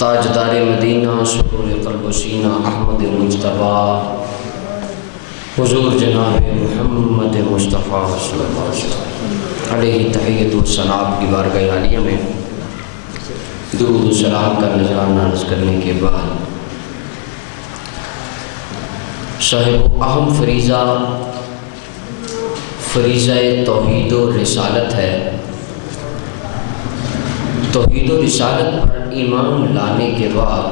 تاجدار مدینہ سرور قلب و سینہ احمد مجتبیٰ حضور جناب محمد مصطفیٰ صلی اللہ علیہ وسلم علیہ تحیت و ثناء کی بارگاہ عالیہ میں درود و سلام کا نذرانہ عرض کرنے کے بعد صاحب اہم فریضہ توحید و رسالت ہے۔ توحید و رسالت پر ایمان لانے کے بعد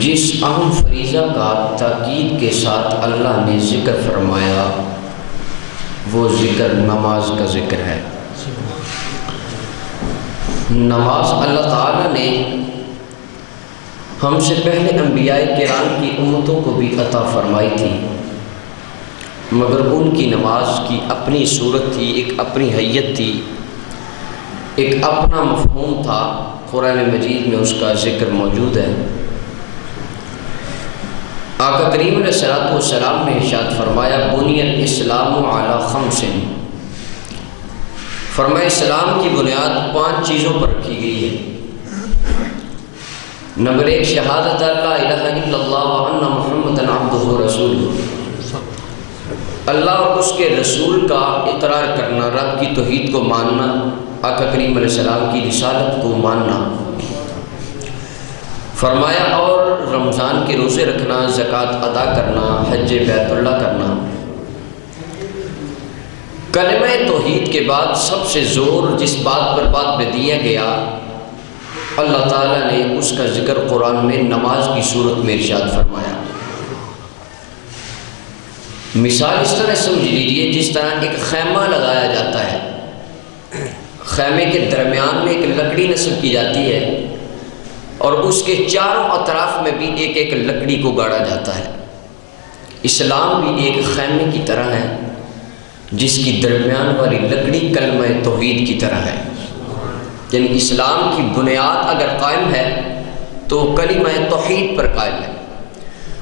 جس اہم فریضہ کا تاکید کے ساتھ اللہ نے ذکر فرمایا وہ ذکر نماز کا ذکر ہے۔ نماز اللہ تعالیٰ نے ہم سے پہلے انبیاء کرام کی امتوں کو بھی عطا فرمائی تھی، مگر ان کی نماز کی اپنی صورت تھی، ایک اپنی حیت تھی، ایک اپنا مفہوم تھا۔ قرآن مجید میں اس کا ذکر موجود ہے۔ آقا کریم علیہ السلام نے ارشاد فرمایا بنی الاسلام علی خمس، فرمایا اسلام کی بنیاد 5 چیزوں پر رکھی گئی ہے۔ نمبر 1 شہادت لا الہ الا اللہ وان محمد عبدہ ورسولہ، اللہ اور اس کے رسول کا اقرار کرنا، رب کی توحید کو ماننا، آقا کریم علیہ السلام کی رسالت کو ماننا۔ فرمایا اور رمضان کے روزے رکھنا، زکوٰۃ ادا کرنا، حج بیت اللہ کرنا۔ کلمہ توحید کے بعد سب سے زور جس بات پر دیا گیا، اللہ تعالیٰ نے اس کا ذکر قرآن میں نماز کی صورت میں ارشاد فرمایا۔ مثال اس طرح سمجھ لیجیے جس طرح ایک خیمہ لگایا جاتا ہے، خیمے کے درمیان میں ایک لکڑی نصب کی جاتی ہے اور اس کے چاروں اطراف میں بھی ایک ایک لکڑی کو گاڑا جاتا ہے۔ اسلام بھی ایک خیمے کی طرح ہے جس کی درمیان والی لکڑی کلمہ توحید کی طرح ہے، یعنی اسلام کی بنیاد اگر قائم ہے تو کلمہ توحید پر قائم ہے،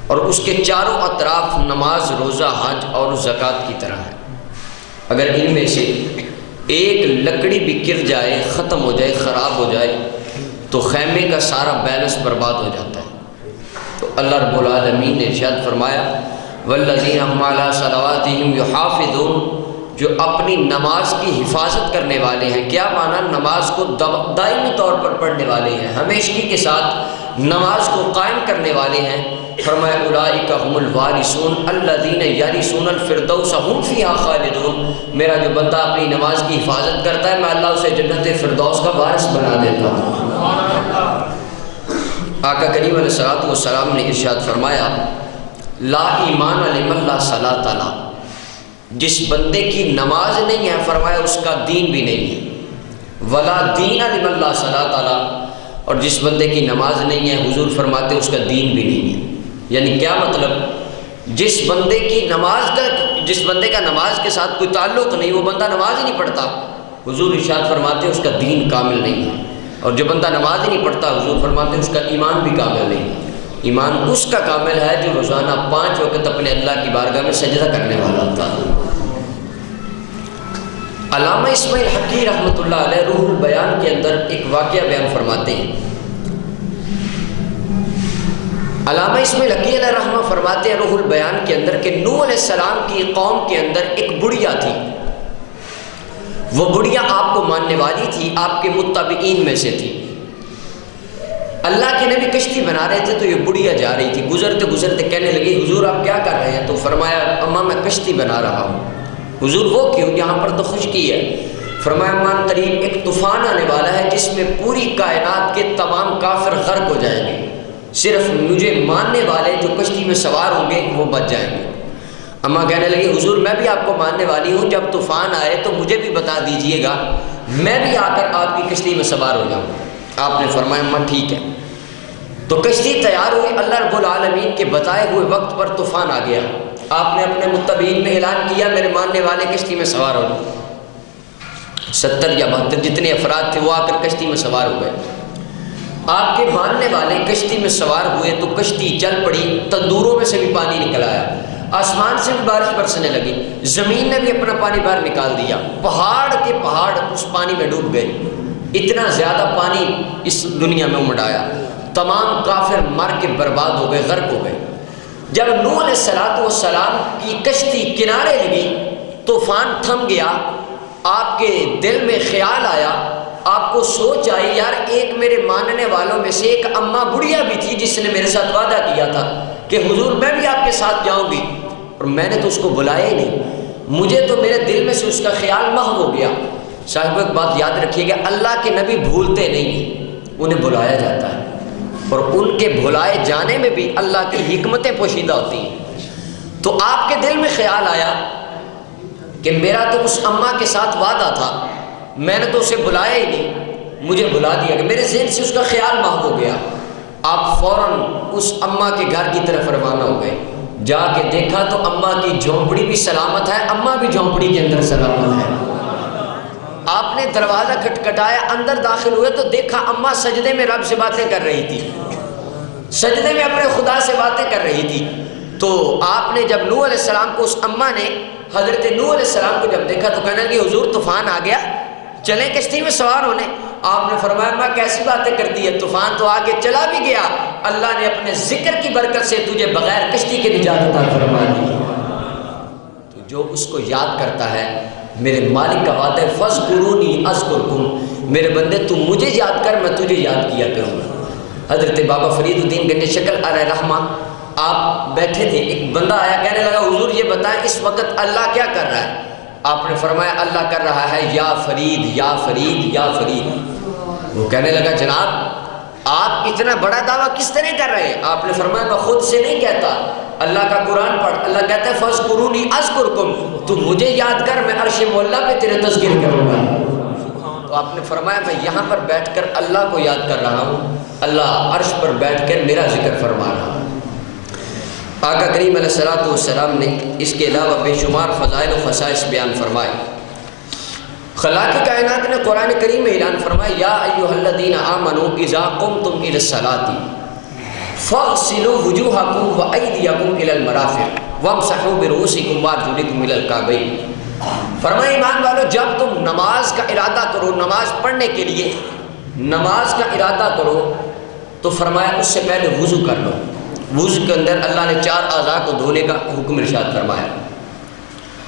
اور اس کے چاروں اطراف نماز، روزہ، حج اور زکوٰۃ کی طرح ہے۔ اگر ان میں سے ایک لکڑی بھی گر جائے، ختم ہو جائے، خراب ہو جائے تو خیمے کا سارا بیلنس برباد ہو جاتا ہے۔ تو اللہ رب العالمین نے ارشاد فرمایا والذین هم علی صلواتہم یحافظون، جو اپنی نماز کی حفاظت کرنے والے ہیں۔ کیا معنی؟ نماز کو دائمی طور پر پڑھنے والے ہیں، ہمیشگی کے ساتھ نماز کو قائم کرنے والے ہیں۔ فرمایا اولئک هم الوارثون الذین یرثون الفردوس هم فیہا خالدون، میرا جو بندہ اپنی نماز کی حفاظت کرتا ہے میں اللہ اسے جنت فردوس کا وارث بنا دیتا ہوں۔ آقا کریم علیہ السلام نے ارشاد فرمایا لا ایمان لمن لا صلاۃ لہ، جس بندے کی نماز نہیں ہے فرمایا اس کا دین بھی نہیں ہے، ولا دین لمن لا صلاۃ لہ، اور جس بندے کی نماز نہیں ہے حضور فرماتے اس کا دین بھی نہیں ہے۔ یعنی کیا مطلب؟ جس بندے کا نماز کے ساتھ کوئی تعلق نہیں، وہ بندہ نماز ہی نہیں پڑھتا، حضور ارشاد فرماتے اس کا دین کامل نہیں ہے، اور جو بندہ نماز ہی نہیں پڑھتا حضور فرماتے اس کا ایمان بھی کامل نہیں ہے۔ ایمان اس کا کامل ہے جو روزانہ 5 وقت اپنے اللہ کی بارگاہ میں سجدہ کرنے والا ہوتا ہے۔ علامہ اسماعیل حقی رحمۃ اللہ علیہ روح البیان کے اندر ایک واقعہ بیان فرماتے ہیں۔ علامہ اسماعیل حقی علیہ رحمہ فرماتے ہیں روح البیان کے اندر کہ نوح علیہ السلام کی قوم کے اندر ایک بڑھیا تھی، وہ بڑھیا آپ کو ماننے والی تھی، آپ کے متبعین میں سے تھی۔ اللہ کے نبی کشتی بنا رہے تھے تو یہ بڑھیا جا رہی تھی، گزرتے گزرتے کہنے لگی حضور آپ کیا کر رہے ہیں؟ تو فرمایا اماں میں کشتی بنا رہا ہوں۔ حضور وہ کیوں؟ یہاں پر تو خشکی ہے۔ فرمایا اماں قریب ایک طوفان آنے والا ہے جس میں پوری کائنات کے تمام کافر غرق ہو جائیں گے، صرف مجھے ماننے والے جو کشتی میں سوار ہوں گے وہ بچ جائیں گے۔ اماں کہنے لگی حضور میں بھی آپ کو ماننے والی ہوں، جب طوفان آئے تو مجھے بھی بتا دیجئے گا، میں بھی آ کر آپ کی کشتی میں سوار ہو جاؤں۔ آپ نے فرمایا اماں ٹھیک ہے۔ تو کشتی تیار ہوئی، اللہ رب العالمین کے بتائے ہوئے وقت پر طوفان آ گیا۔ آپ نے اپنے متبعین میں اعلان کیا میرے ماننے والے کشتی میں سوار ہو جائیں۔ 70 یا 72 جتنے افراد تھے وہ آ کر کشتی میں سوار ہو گئے۔ آپ کے ماننے والے کشتی میں سوار ہوئے تو کشتی چل پڑی، تندوروں میں سے بھی پانی نکل آیا، آسمان سے بھی بارش برسنے لگی، زمین نے بھی اپنا پانی باہر نکال دیا، پہاڑ کے پہاڑ اس پانی میں ڈوب گئے، اتنا زیادہ پانی اس دنیا میں امڑ آیا، تمام کافر مر کے برباد ہو گئے، غرق ہو گئے۔ جب نوح علیہ السلام کی کشتی کنارے لگی، طوفان تھم گیا، آپ کے دل میں خیال آیا، آپ کو سوچ آئی یار ایک میرے ماننے والوں میں سے ایک اماں بڑھیا بھی تھی جس نے میرے ساتھ وعدہ کیا تھا کہ حضور میں بھی آپ کے ساتھ جاؤں گی، اور میں نے تو اس کو بلایا ہی نہیں، مجھے تو میرے دل میں سے اس کا خیال محو ہو گیا۔ صاحب ایک بات یاد رکھیے گا، اللہ کے نبی بھولتے نہیں ہیں، انہیں بلایا جاتا ہے، اور ان کے بھلائے جانے میں بھی اللہ کی حکمتیں پوشیدہ ہوتی ہیں۔ تو آپ کے دل میں خیال آیا کہ میرا تو اس اماں کے ساتھ وعدہ تھا، میں نے تو اسے بلایا ہی نہیں، مجھے بلا دیا، کہ میرے ذہن سے اس کا خیال محو ہو گیا۔ آپ فوراً اس اماں کے گھر کی طرف روانہ ہو گئے، جا کے دیکھا تو اماں کی جھونپڑی بھی سلامت ہے، اماں بھی جھونپڑی کے اندر سلامت ہے۔ آپ نے دروازہ کھٹکھٹایا، اندر داخل ہوئے تو دیکھا اماں سجدے میں رب سے باتیں کر رہی تھی، سجدے میں اپنے خدا سے باتیں کر رہی تھی۔ تو آپ نے جب نوح علیہ السلام کو، اس اماں نے حضرت نوح علیہ السلام کو جب دیکھا تو کہنے لگی حضور طوفان آ گیا، چلیں کشتی میں سوار ہونے۔ آپ نے فرمایا میں کیسی باتیں کرتی ہے، طوفان تو آگے چلا بھی گیا، اللہ نے اپنے ذکر کی برکت سے تجھے بغیر کشتی کے نجات عطا فرما دی۔ تو جو اس کو یاد کرتا ہے، میرے مالک کا وعدہ ہے فَاذْكُرُونِي أَذْكُرْكُمْ، میرے بندے تم مجھے یاد کر، میں تجھے یاد کیا کروں گا۔ حضرت بابا فرید الدین گنج شکل علیہ رحمہ آپ بیٹھے تھے، ایک بندہ آیا کہنے لگا حضور یہ بتائیں اس وقت اللہ کیا کر رہا ہے؟ آپ نے فرمایا اللہ کر رہا ہے یا فرید یا فرید یا فرید۔ وہ کہنے لگا جناب آپ اتنا بڑا دعویٰ کس طرح کر رہے ہیں؟ آپ نے فرمایا میں خود سے نہیں کہتا، اللہ کا قرآن پڑھ، اللہ کہتا ہے فَاذْكُرُونِي أَذْكُرْكُمْ، تو مجھے یاد کر میں عرش مولا پہ تیرے تذکر کروں گا۔ تو آپ نے فرمایا میں یہاں پر بیٹھ کر اللہ کو یاد کر رہا ہوں، اللہ عرش پر بیٹھ کر میرا ذکر فرما رہا ہوں۔ آقا کریم علیہ السلام نے اس کے علاوہ بے شمار فضائل و خصائص بیان فرمائے۔ خلاق کائنات نے قرآن کریم میں اعلان فرمایا یا ایھا الذین آمنوا اذا قمتم الی الصلاۃ فاغسلوا وجوہکم وایدیکم الی المرافق وامسحوا برؤوسکم وارجلکم الی الکعبین۔ فرمایا ایمان والو جب تم نماز کا ارادہ کرو، نماز پڑھنے کے لیے نماز کا ارادہ کرو تو فرمایا اس سے پہلے وضو کر لو۔ وضو کے اندر اللہ نے 4 اعضاء کو دھونے کا حکم ارشاد فرمایا۔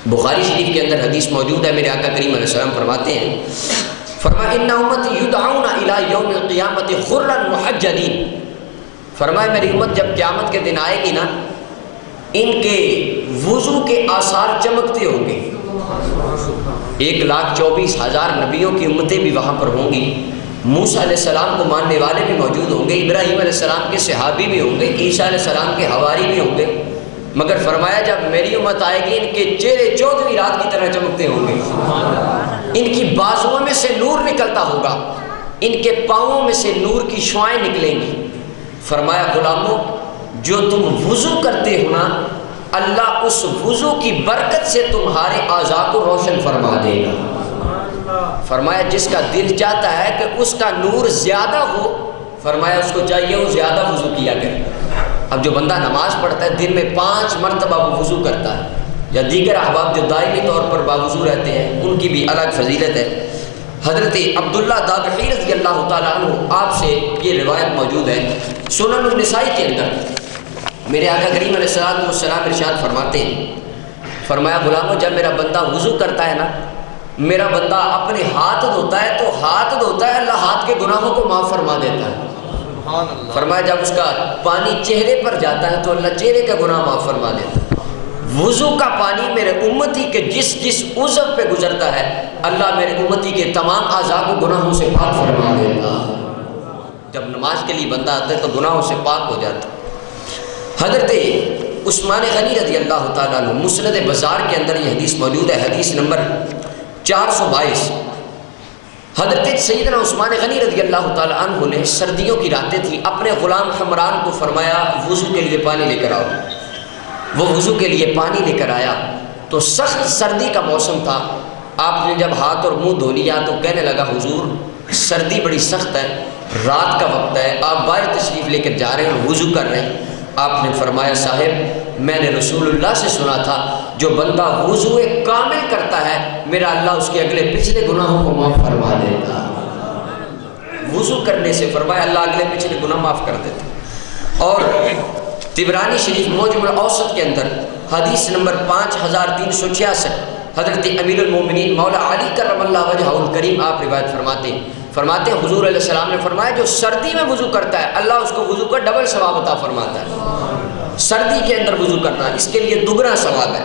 بخاری شریف کے اندر حدیث موجود ہے، میرے آقا کریم علیہ السلام فرماتے ہیں، فرمایا ان امتی یدعون الی یوم القیامت غرا محجلین۔ فرمایا میری امت جب قیامت کے دن آئے گی نا، ان کے وضو کے آثار چمکتے ہوں گے۔ 1,24,000 نبیوں کی امتیں بھی وہاں پر ہوں گی، موسیٰ علیہ السلام کو ماننے والے بھی موجود ہوں گے، ابراہیم علیہ السلام کے صحابی بھی ہوں گے، عیسیٰ علیہ السلام کے حواری بھی ہوں گے، مگر فرمایا جب میری امت آئے گی ان کے چہرے 14ویں رات کی طرح چمکتے ہوں گے، ان کی بازوؤں میں سے نور نکلتا ہوگا، ان کے پاؤں میں سے نور کی شعائیں نکلیں گی۔ فرمایا غلاموں جو تم وضو کرتے ہو نا، اللہ اس وضو کی برکت سے تمہارے اعضاء کو روشن فرما دے گا۔ فرمایا جس کا دل چاہتا ہے کہ اس کا نور زیادہ ہو، فرمایا اس کو چاہیے وہ زیادہ وضو کیا کرے۔ اب جو بندہ نماز پڑھتا ہے دن میں 5 مرتبہ وہ وضو کرتا ہے، یا دیگر احباب جو دائمی طور پر باوضو رہتے ہیں ان کی بھی الگ فضیلت ہے۔ حضرت عبداللہ دابحی رضی اللہ تعالیٰ عنہ آپ سے یہ روایت موجود ہے سنن النسائی کے اندر، میرے آقا کریم علیہ السلام ارشاد فرماتے ہیں، فرمایا غلاموں جب میرا بندہ وضو کرتا ہے نا، میرا بندہ اپنے ہاتھ دھوتا ہے تو ہاتھ دھوتا ہے اللہ ہاتھ کے گناہوں کو معاف فرما دیتا ہے۔ فرمایا جب اس کا پانی چہرے پر جاتا ہے تو اللہ چہرے کا گناہ معاف فرما دیتا ہے۔ وضو کا پانی میرے امتی کے جس عضو پہ گزرتا ہے اللہ میرے امتی کے تمام اعضاء کو گناہوں سے پاک فرما دیتا ہے۔ جب نماز کے لیے بندہ آتا ہے تو گناہوں سے پاک ہو جاتا ہے۔ حضرت عثمان غنی رضی اللہ تعالیٰ عنہ مسند بزار کے اندر یہ حدیث موجود ہے، حدیث نمبر 422۔ حضرت سیدنا عثمان غنی رضی اللہ تعالیٰ عنہ نے سردیوں کی راتیں تھی، اپنے غلام حمران کو فرمایا وضو کے لیے پانی لے کر آؤ۔ وہ وضو کے لیے پانی لے کر آیا تو سخت سردی کا موسم تھا، آپ نے جب ہاتھ اور منہ دھو لیا تو کہنے لگا حضور سردی بڑی سخت ہے، رات کا وقت ہے، آپ باہر تشریف لے کر جا رہے ہیں، وضو کر رہے ہیں۔ آپ نے فرمایا صاحب میں نے رسول اللہ سے سنا تھا جو بندہ وضو کامل کرتا ہے میرا اللہ اس کے اگلے پچھلے گناہوں کو معاف فرما دیتا۔ وضو کرنے سے فرمایا اللہ اگلے پچھلے گناہ معاف کر دیتا۔ اور طبرانی شریف معجم الاوسط کے اندر حدیث نمبر 5366 حضرت امیر المومنین مولا علی کرم اللہ وجہہ الکریم آپ روایت فرماتے ہیں حضور علیہ السلام نے فرمایا جو سردی میں وضو کرتا ہے اللہ اس کو وضو کا ڈبل ثواب عطا فرماتا ہے۔ سردی کے اندر وضو کرنا اس کے لیے دگنا ثواب ہے۔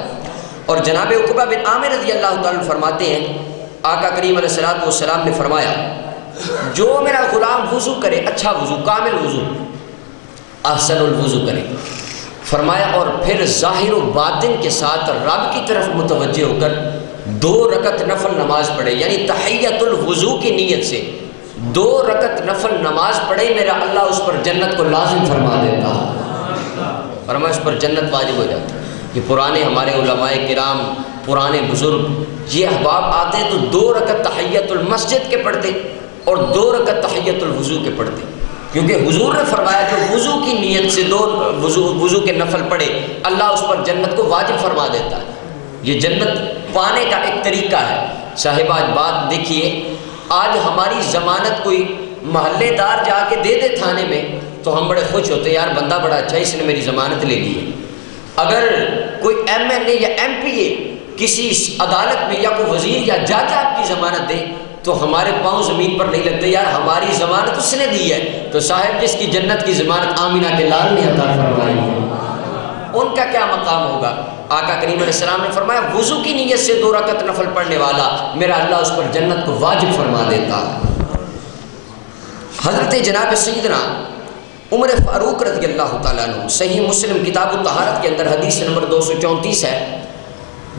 اور جناب عقبہ بن عامر رضی اللہ تعالیٰ فرماتے ہیں آقا کریم علیہ السلام نے فرمایا جو میرا غلام وضو کرے اچھا وضو کامل وضو احسن الوضو کرے، فرمایا اور پھر ظاہر و باطن کے ساتھ رب کی طرف متوجہ ہو کر 2 رکعت نفل نماز پڑھے، یعنی تحیت الوضو کی نیت سے 2 رکعت نفل نماز پڑھے میرا اللہ اس پر جنت کو لازم فرما دیتا ہے، فرمایا اس پر جنت واجب ہو جاتی ہے۔ یہ پرانے ہمارے علماء کرام پرانے بزرگ یہ احباب آتے تو 2 رکعت تحیت المسجد کے پڑھتے اور 2 رکعت تحیت الوضو کے پڑھتے، کیونکہ حضور نے فرمایا جو وضو کی نیت سے 2 وضو کے نفل پڑھے اللہ اس پر جنت کو واجب فرما دیتا ہے۔ یہ جنت پانے کا ایک طریقہ ہے۔ صاحب آج بات دیکھیے آج ہماری ضمانت کوئی محلے دار جا کے دے دے تھانے میں تو ہم بڑے خوش ہوتے ہیں، یار بندہ بڑا اچھا ہے، اس نے میری ضمانت لے لی ہے۔ اگر کوئی MLA یا MPA کسی عدالت میں یا کوئی وزیر یا جج آپ کی ضمانت دے تو ہمارے پاؤں زمین پر نہیں لگتے، یار ہماری ضمانت اس نے دی ہے، تو صاحب جس کی جنت کی ضمانت آمینہ کے لال نے عطا فرمائی ہے، ان کا کیا مقام ہوگا؟ آقا کریم علیہ السلام نے فرمایا وضو کی نیت سے 2 رکعت نفل پڑھنے والا میرا اللہ اس پر جنت کو واجب فرما دیتا ہے۔ حضرت جناب سیدنا عمر فاروق رضی اللہ تعالیٰ عنہ، صحیح مسلم کتاب الطہارت کے اندر حدیث نمبر 234 ہے،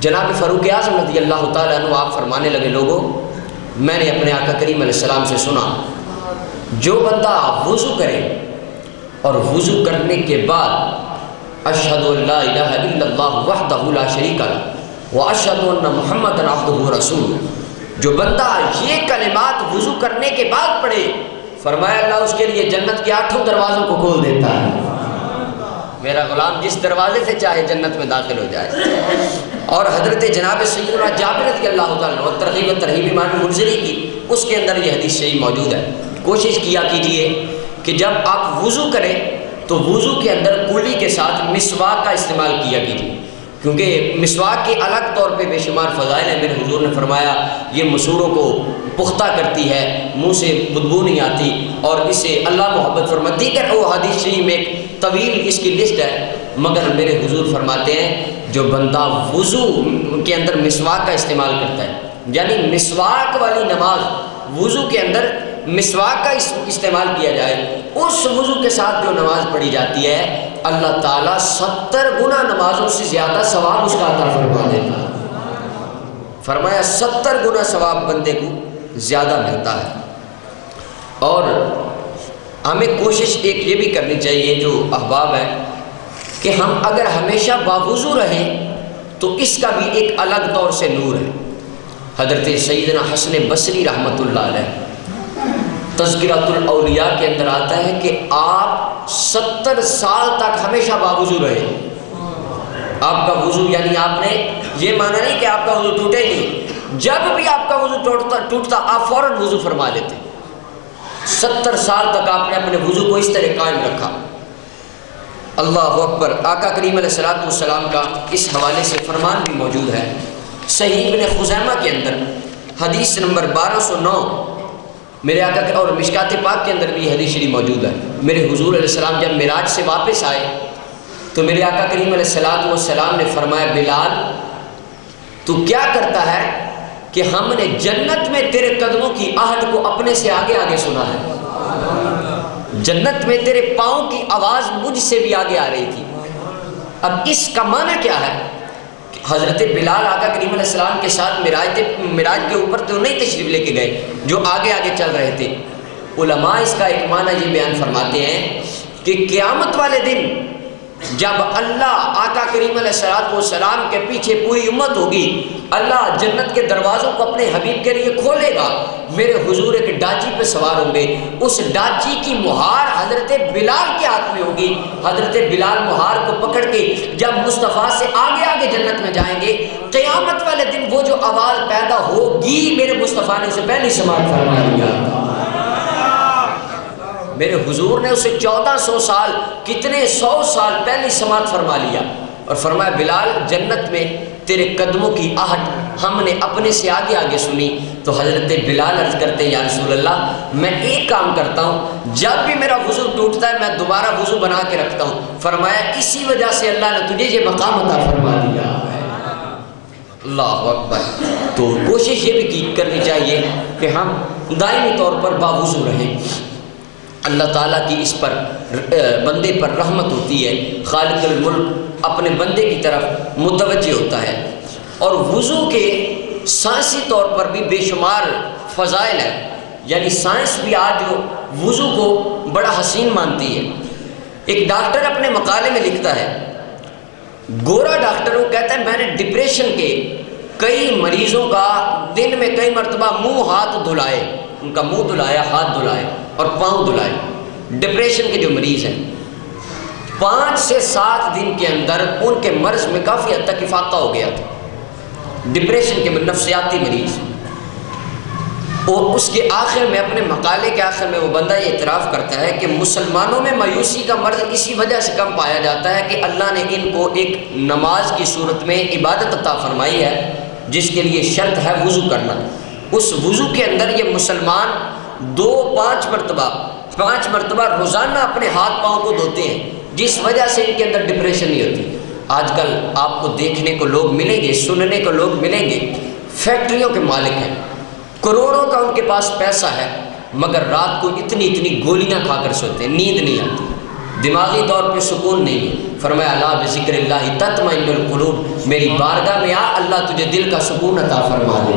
جناب فاروق اعظم رضی اللہ تعالیٰ عنہ آپ فرمانے لگے، لوگوں میں نے اپنے آقا کریم علیہ السلام سے سنا، جو بندہ وضو کرے اور وضو کرنے کے بعد اشہد ان لا الہ الا اللہ وحدہ لا شریک لہ واشہد ان محمدا عبدہ ورسولہ، جو بندہ یہ کلمات وضو کرنے کے بعد پڑھے، فرمایا اللہ اس کے لیے جنت کے 8 دروازوں کو کھول دیتا ہے، میرا غلام جس دروازے سے چاہے جنت میں داخل ہو جائے۔ اور حضرت جناب سیدنا جابر رضی اللہ تعالیٰ عنہ ترغیب و ترہیب امام منذری کی، اس کے اندر یہ حدیث صحیح موجود ہے۔ کوشش کیا کیجئے کہ جب آپ وضو کریں تو وضو کے اندر کولی کے ساتھ مسواک کا استعمال کیا کیجئے، کیونکہ مسواک کے الگ طور پہ بے شمار فضائل ہیں۔ میرے حضور نے فرمایا یہ مسوڑوں کو پختہ کرتی ہے، منہ سے بدبو نہیں آتی، اور اسے اللہ محبت فرماتی۔ دیگر وہ حدیث شریف میں ایک طویل اس کی لسٹ ہے، مگر میرے حضور فرماتے ہیں جو بندہ وضو کے اندر مسواک کا استعمال کرتا ہے، یعنی مسواک والی نماز، وضو کے اندر مسواک کا استعمال کیا جائے، اس وضو کے ساتھ جو نماز پڑھی جاتی ہے اللہ تعالیٰ 70 گنا نمازوں سے زیادہ ثواب اس کا عطا فرما دیتا ہے۔ فرمایا 70 گنا ثواب بندے کو زیادہ ملتا ہے۔ اور ہمیں کوشش ایک یہ بھی کرنی چاہیے جو احباب ہے کہ ہم اگر ہمیشہ باوضو رہیں تو اس کا بھی ایک الگ طور سے نور ہے۔ حضرت سیدنا حسن بصری رحمۃ اللہ علیہ تذکرۃ الاولیاء کے اندر آتا ہے کہ آپ 70 سال تک ہمیشہ باوضو رہے۔ آپ کا وضو یعنی آپ نے یہ مانا نہیں کہ آپ کا وضو ٹوٹے نہیں، جب بھی آپ کا وضو ٹوٹتا آپ فوراً وضو فرما لیتے۔ 70 سال تک آپ نے اپنے وضو کو اس طرح قائم رکھا۔ اللہ اکبر۔ آقا کریم علیہ الصلوۃ والسلام کا اس حوالے سے فرمان بھی موجود ہے، صحیح ابن خزیمہ کے اندر حدیث نمبر 1209، میرے آقا کے اور مشکات پاک کے اندر بھی حدیث شریف موجود ہے۔ میرے حضور علیہ السلام جب معراج سے واپس آئے تو میرے آقا کریم علیہ السلام نے فرمایا بلال تو کیا کرتا ہے کہ ہم نے جنت میں تیرے قدموں کی آہٹ کو اپنے سے آگے آگے سنا ہے، جنت میں تیرے پاؤں کی آواز مجھ سے بھی آگے آ رہی تھی۔ اب اس کا معنی کیا ہے؟ حضرت بلال آقا کریم علیہ السلام کے ساتھ معراج کے اوپر تو نہیں تشریف لے کے گئے، جو آگے آگے چل رہے تھے۔ علماء اس کا ایک معنی یہ بیان فرماتے ہیں کہ قیامت والے دن جب اللہ آقا کریم علیہ السلام کے پیچھے پوری امت ہوگی، اللہ جنت کے دروازوں کو اپنے حبیب کے لیے کھولے گا، میرے حضور ایک ڈاچی پہ سوار ہوں گے، اس ڈاچی کی مہار حضرت بلال کے ہاتھ میں ہوگی، حضرت بلال مہار کو پکڑ کے جب مصطفیٰ سے آگے آگے جنت میں جائیں گے، قیامت والے دن وہ جو آواز پیدا ہوگی میرے مصطفیٰ نے اسے پہلی سماعت فرما لیا۔ میرے حضور نے اسے 1400 سال کتنے 100 سال پہلی سماعت فرما لیا اور فرمایا بلال جنت میں تیرے قدموں کی آہٹ ہم نے اپنے سے آگے آگے سنی۔ تو حضرت بلال عرض کرتے ہیں یا رسول اللہ میں ایک کام کرتا ہوں، جب بھی میرا وضو ٹوٹتا ہے میں دوبارہ وضو بنا کے رکھتا ہوں۔ فرمایا اسی وجہ سے اللہ نے تجھے یہ مقام عطا فرما دیا۔ اللہ اکبر۔ تو کوشش یہ بھی کرنی چاہیے کہ ہم دائمی طور پر باوضو رہیں۔ اللہ تعالیٰ کی اس پر بندے پر رحمت ہوتی ہے، خالق الملک اپنے بندے کی طرف متوجہ ہوتا ہے۔ اور وضو کے سائنسی طور پر بھی بے شمار فضائل ہیں، یعنی سائنس بھی آج وضو کو بڑا حسین مانتی ہے۔ ایک ڈاکٹر اپنے مقالے میں لکھتا ہے، گورا ڈاکٹر وہ کہتا ہے میں نے ڈپریشن کے کئی مریضوں کا دن میں کئی مرتبہ منہ ہاتھ دھلائے، ان کا منہ دھلایا، ہاتھ دھلائے اور پاؤں دھلائے، ڈپریشن کے جو مریض ہیں 5 سے 7 دن کے اندر ان کے مرض میں کافی حد تک افاقہ ہو گیا تھا۔ ڈپریشن کے نفسیاتی مریض اور اس کے آخر میں، اپنے مقالے کے آخر میں، وہ بندہ یہ اعتراف کرتا ہے کہ مسلمانوں میں مایوسی کا مرض اسی وجہ سے کم پایا جاتا ہے کہ اللہ نے ان کو ایک نماز کی صورت میں عبادت عطا فرمائی ہے جس کے لیے شرط ہے وضو کرنا۔ اس وضو کے اندر یہ مسلمان 5 مرتبہ روزانہ اپنے ہاتھ پاؤں کو دھوتے ہیں، جس وجہ سے ان کے اندر ڈپریشن نہیں ہوتی۔ آج کل آپ کو دیکھنے کو لوگ ملیں گے، سننے کو لوگ ملیں گے، فیکٹریوں کے مالک ہیں، کروڑوں کا ان کے پاس پیسہ ہے، مگر رات کو اتنی گولیاں کھا کر سوتے ہیں، نیند نہیں آتی، دماغی طور پہ سکون نہیں ہے۔ فرمایا الا بذکر اللہ تطمئن القلوب، میری بارگاہ میں آ، اللہ تجھے دل کا سکون عطا فرما دے۔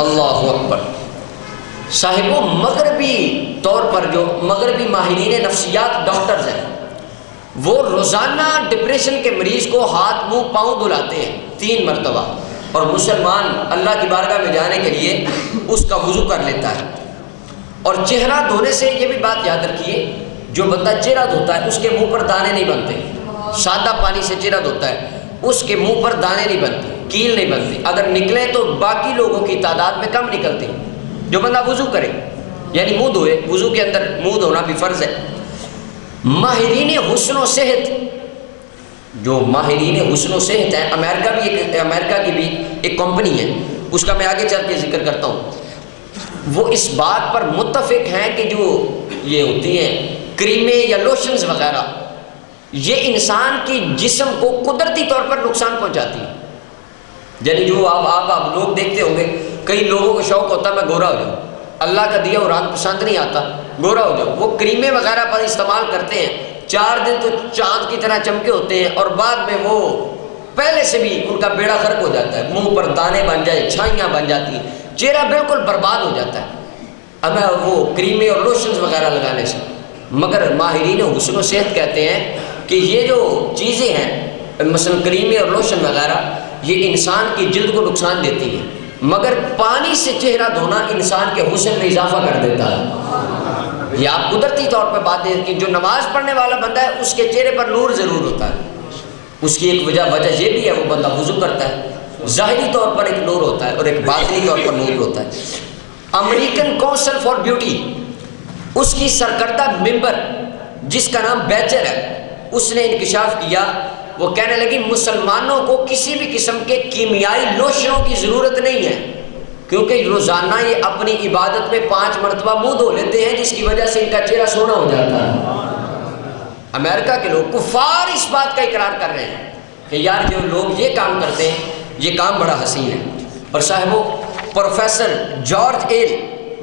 اللہ اکبر۔ صاحبوں، مغربی طور پر جو مغربی ماہرین نفسیات ڈاکٹرز ہیں، وہ روزانہ ڈپریشن کے مریض کو ہاتھ منہ پاؤں دھلاتے ہیں 3 مرتبہ، اور مسلمان اللہ کی بارگاہ میں جانے کے لیے اس کا وضو کر لیتا ہے۔ اور چہرہ دھونے سے یہ بھی بات یاد رکھیے، جو بندہ چہرہ دھوتا ہے اس کے منہ پر دانے نہیں بنتے۔ سادہ پانی سے چہرہ دھوتا ہے، اس کے منہ پر دانے نہیں بنتے، کیل نہیں بنتی، اگر نکلے تو باقی لوگوں کی تعداد میں کم نکلتی۔ جو بندہ وضو کرے، یعنی منہ دھوئے، وضو کے اندر منہ دھونا بھی فرض ہے۔ ماہرین حسن و صحت، جو ماہرین حسن و صحت ہیں، امریکہ کی بھی ایک کمپنی ہے، اس کا میں آگے چل کے ذکر کرتا ہوں، وہ اس بات پر متفق ہیں کہ جو یہ ہوتی ہیں کریمیں یا لوشنز وغیرہ، یہ انسان کی جسم کو قدرتی طور پر نقصان پہنچاتی ہیں۔ یعنی جو آپ لوگ دیکھتے ہوں گے، کئی لوگوں کو شوق ہوتا ہے میں گورا ہو جاؤں، اللہ کا دیا ہوا رنگ پسند نہیں آتا، گورا ہو جاؤ، وہ کریمیں وغیرہ پر استعمال کرتے ہیں، 4 دن تو چاند کی طرح چمکے ہوتے ہیں، اور بعد میں وہ پہلے سے بھی ان کا بیڑا غرق ہو جاتا ہے، منہ پر دانے بن جائے، چھائیاں بن جاتی ہیں، چہرہ بالکل برباد ہو جاتا ہے اب وہ کریمیں اور لوشنز وغیرہ لگانے سے۔ مگر ماہرین حسن و صحت کہتے ہیں کہ یہ جو چیزیں ہیں، مثلا کریمیں اور لوشن وغیرہ، یہ انسان کی جلد کو نقصان دیتی ہیں، مگر پانی سے چہرہ دھونا انسان کے حسن میں اضافہ کر دیتا ہے۔ یہ آپ قدرتی طور پہ بات ہے کہ جو نماز پڑھنے والا بندہ ہے اس کے چہرے پر نور ضرور ہوتا ہے، اس کی ایک وجہ یہ بھی ہے، وہ بندہ وضو کرتا ہے، ظاہری طور پر ایک نور ہوتا ہے اور ایک باطنی طور پر نور ہوتا ہے۔ امریکن کونسل فار بیوٹی، اس کی سرکردہ ممبر جس کا نام بیچر ہے، اس نے انکشاف کیا، وہ کہنے لگی مسلمانوں کو کسی بھی قسم کے کیمیائی لوشنوں کی ضرورت نہیں ہے، کیونکہ روزانہ یہ اپنی عبادت میں 5 مرتبہ منہ دھو لیتے ہیں، جس کی وجہ سے ان کا چہرہ سونا ہو جاتا ہے۔ امریکہ کے لوگ کفار اس بات کا اقرار کر رہے ہیں کہ یار جو لوگ یہ کام کرتے ہیں یہ کام بڑا حسین ہے۔ اور صاحبوں، پروفیسر جارج ایل،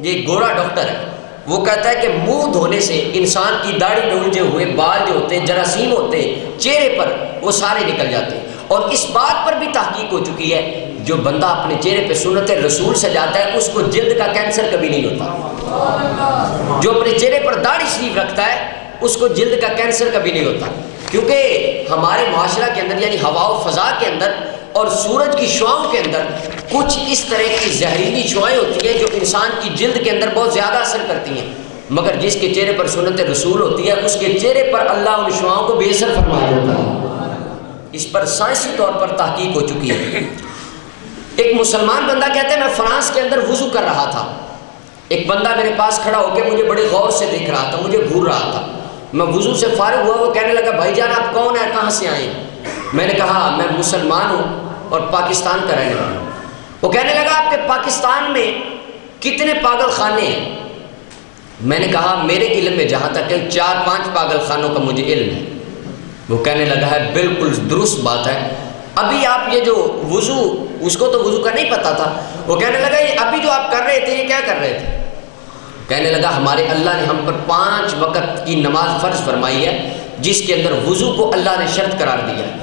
یہ گورا ڈاکٹر ہے، وہ کہتا ہے کہ منہ دھونے سے انسان کی داڑھی میں الجھے ہوئے بال جو ہوتے ہیں، جراثیم ہوتے ہیں چہرے پر، وہ سارے نکل جاتے ہیں۔ اور اس بات پر بھی تحقیق ہو چکی ہے، جو بندہ اپنے چہرے پہ سنت رسول سجاتا ہے اس کو جلد کا کینسر کبھی نہیں ہوتا۔ جو اپنے چہرے پر داڑھی شریف رکھتا ہے اس کو جلد کا کینسر کبھی نہیں ہوتا، کیونکہ ہمارے معاشرہ کے اندر، یعنی ہوا و فضا کے اندر اور سورج کی شعاؤں کے اندر کچھ اس طرح کی زہریلی شعائیں ہوتی ہیں جو انسان کی جلد کے اندر بہت زیادہ اثر کرتی ہیں، مگر جس کے چہرے پر سنت رسول ہوتی ہے اس کے چہرے پر اللہ ان شعاؤں کو بے اثر فرما دیتا ہے۔ اس پر سائنسی طور پر تحقیق ہو چکی ہے۔ ایک مسلمان بندہ کہتے ہیں میں فرانس کے اندر وضو کر رہا تھا، ایک بندہ میرے پاس کھڑا ہو کے مجھے بڑے غور سے دیکھ رہا تھا، مجھے گھور رہا تھا، میں وضو سے فارغ ہوا، وہ کہنے لگا بھائی جان آپ کون ہیں، کہاں سے آئے ہیں؟ میں نے کہا میں مسلمان ہوں اور پاکستان کا رہنے والا ہوں۔ وہ کہنے لگا آپ کے پاکستان میں کتنے پاگل خانے ہیں؟ میں نے کہا میرے علم میں جہاں تک ہے 4-5 پاگل خانوں کا مجھے علم ہے۔ وہ کہنے لگا ہے بالکل درست بات ہے، ابھی آپ یہ جو وضو، اس کو تو وضو کا نہیں پتا تھا، وہ کہنے لگا یہ ابھی جو آپ کر رہے تھے یہ کیا کر رہے تھے؟ کہنے لگا ہمارے اللہ نے ہم پر 5 وقت کی نماز فرض فرمائی ہے، جس کے اندر وضو کو اللہ نے شرط قرار دیا ہے،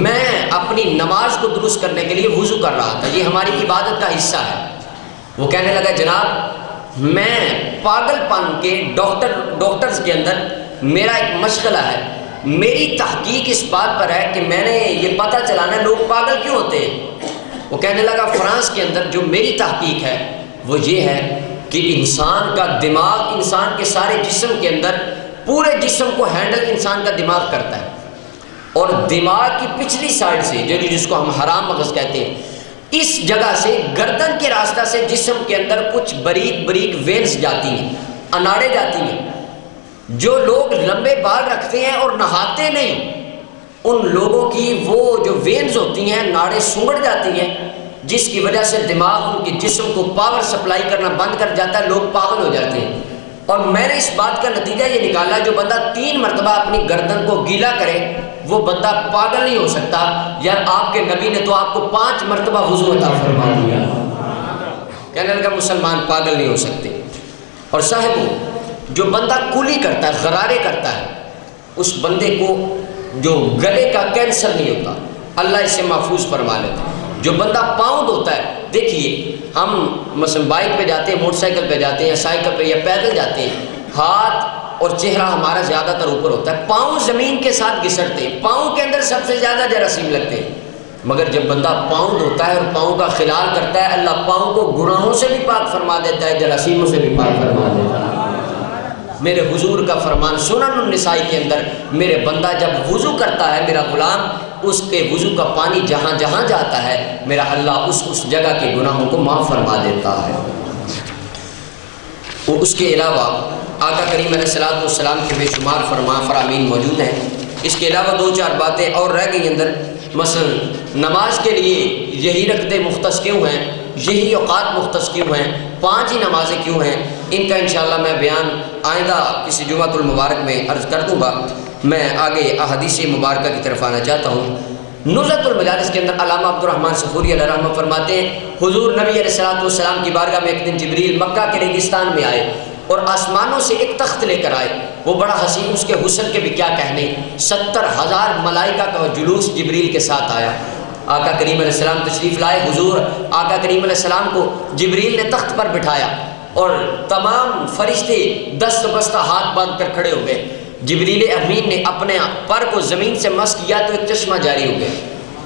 میں اپنی نماز کو درست کرنے کے لیے وضو کر رہا تھا، یہ ہماری عبادت کا حصہ ہے۔ وہ کہنے لگا جناب میں پاگل پن کے ڈاکٹرز کے اندر میرا ایک مشغلہ ہے، میری تحقیق اس بات پر ہے کہ میں نے یہ پتہ چلانا لوگ پاگل کیوں ہوتے ہیں۔ وہ کہنے لگا فرانس کے اندر جو میری تحقیق ہے وہ یہ ہے کہ انسان کا دماغ انسان کے سارے جسم کے اندر، پورے جسم کو ہینڈل انسان کا دماغ کرتا ہے، اور دماغ کی پچھلی سائڈ سے جس کو ہم حرام مغز کہتے ہیں، اس جگہ سے گردن کے راستہ سے جسم کے اندر کچھ بریک بریک وینز جاتی ہیں، اناڑے جاتی ہیں۔ جو لوگ لمبے بال رکھتے ہیں اور نہاتے نہیں، ان لوگوں کی وہ جو وینز ہوتی ہیں ناڑیں سنگڑ جاتی ہیں، جس کی وجہ سے دماغ ان کے جسم کو پاور سپلائی کرنا بند کر جاتا ہے، لوگ پاگل ہو جاتے ہیں۔ اور میں نے اس بات کا نتیجہ یہ نکالا، جو بندہ 3 مرتبہ اپنی گردن کو گیلا کرے وہ بندہ پاگل نہیں ہو سکتا۔ یار آپ کے نبی نے تو آپ کو 5 مرتبہ وضو عطا فرما دیا، کہنے لگا مسلمان پاگل نہیں ہو سکتے۔ اور صاحبو، جو بندہ کولی کرتا ہے، غرارے کرتا ہے، اس بندے کو جو گلے کا کینسر نہیں ہوتا، اللہ اسے محفوظ فرما لیتا ہے۔ جو بندہ پاؤنڈ ہوتا ہے، دیکھیے ہم مثلا بائک پہ جاتے ہیں، موٹر سائیکل پہ جاتے ہیں، سائیکل پہ یا پیدل جاتے ہیں، ہاتھ اور چہرہ ہمارا زیادہ تر اوپر ہوتا ہے، پاؤں زمین کے ساتھ گھسٹتے ہیں، پاؤں کے اندر سب سے زیادہ جراثیم لگتے ہیں۔ مگر جب بندہ پاؤنڈ ہوتا ہے اور پاؤں کا خلال کرتا ہے، اللہ پاؤں کو گناہوں سے بھی پاک فرما دیتا ہے، جراثیموں سے بھی پاک فرما دیتا ہے۔ میرے حضور کا فرمان سنن النسائی کے اندر، میرے بندہ جب وضو کرتا ہے، میرا غلام، اس کے وضو کا پانی جہاں جہاں جاتا ہے، میرا اللہ اس جگہ کے گناہوں کو معاف فرما دیتا ہے۔ اور اس کے علاوہ آقا کریم علیہ السلام کے بے شمار فرامین موجود ہیں۔ اس کے علاوہ 2-4 باتیں اور رہ گئی اندر، مثلا نماز کے لیے یہی رکعتیں مختص کیوں ہیں، یہی اوقات مختص کیوں ہیں، 5 ہی نمازیں کیوں ہیں، ان کا انشاءاللہ میں بیان آئندہ کسی جمعۃ المبارک میں عرض کر دوں گا۔ میں آگے احادیث مبارکہ کی طرف آنا چاہتا ہوں۔ نزہۃ المجالس کے اندر علامہ عبد الرحمن صفوری علیہ رحمہ فرماتے ہیں، حضور نبی علیہ السلام کی بارگاہ میں ایک دن جبریل مکہ کے ریگستان میں آئے اور آسمانوں سے ایک تخت لے کر آئے، وہ بڑا حسین، اس کے حسن کے بھی کیا کہنے، 70,000 ملائکہ کا جلوس جبریل کے ساتھ آیا۔ آقا کریم علیہ السلام تشریف لائے، حضور آقا کریم علیہ السلام کو جبریل نے تخت پر بٹھایا اور تمام فرشتے دست بستہ ہاتھ باندھ کر کھڑے ہو گئے۔ جبریل امین نے اپنے پر کو زمین سے مس کیا تو ایک چشمہ جاری ہو گیا۔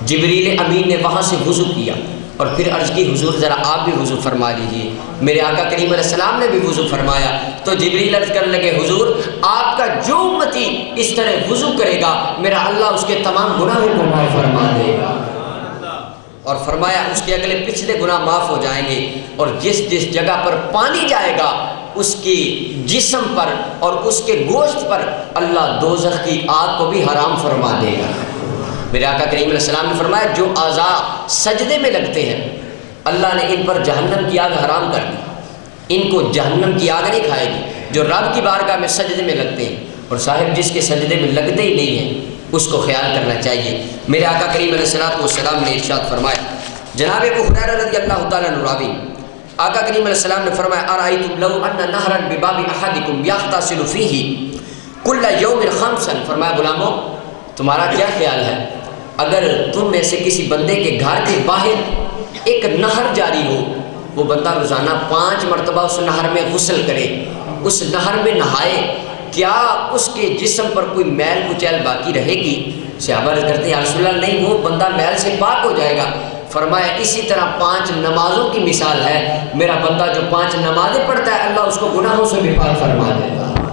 جبریل امین نے وہاں سے وضو کیا اور پھر عرض کی، حضور ذرا آپ بھی وضو فرما لیجیے۔ میرے آقا کریم علیہ السلام نے بھی وضو فرمایا تو جبریل عرض کرنے لگے، حضور آپ کا جو امتی اس طرح وضو کرے گا، میرا اللہ اس کے تمام گناہوں کو معاف فرما دے گا۔ اور فرمایا اس کے اگلے پچھلے گناہ معاف ہو جائیں گے، اور جس جس جگہ پر پانی جائے گا اس کی جسم پر اور اس کے گوشت پر اللہ دوزخ کی آگ کو بھی حرام فرما دے گا۔ میرے آقا کریم علیہ السلام نے فرمایا، جو اعضاء سجدے میں لگتے ہیں اللہ نے ان پر جہنم کی آگ حرام کر دی، ان کو جہنم کی آگ نہیں کھائے گی، جو رب کی بارگاہ میں سجدے میں لگتے ہیں۔ اور صاحب جس کے سجدے میں لگتے ہی نہیں ہیں اس کو خیال کرنا چاہیے۔ میرے آقا کریم علیہ السلام نے ارشاد فرمایا، جناب ابو ہریرہ رضی اللہ تعالیٰ عنہ راوی، آقا کریم علیہ السلام نے فرمایا، ارائیتم لو ان نہرا بباب احدکم یغتسل فیہ کل یوم 5، فرمایا غلاموں تمہارا کیا خیال ہے اگر تم میں سے کسی بندے کے گھر کے باہر ایک نہر جاری ہو، وہ بندہ روزانہ 5 مرتبہ اس نہر میں غسل کرے، اس نہر میں نہائے، کیا اس کے جسم پر کوئی میل کچیل باقی رہے گی؟ صحابہ عرض کرتے ہیں، یا رسول اللہ نہیں، وہ بندہ میل سے پاک ہو جائے گا۔ فرمایا اسی طرح 5 نمازوں کی مثال ہے، میرا بندہ جو 5 نمازیں پڑھتا ہے اللہ اس کو گناہوں سے بھی پاک فرما دیتا ہے۔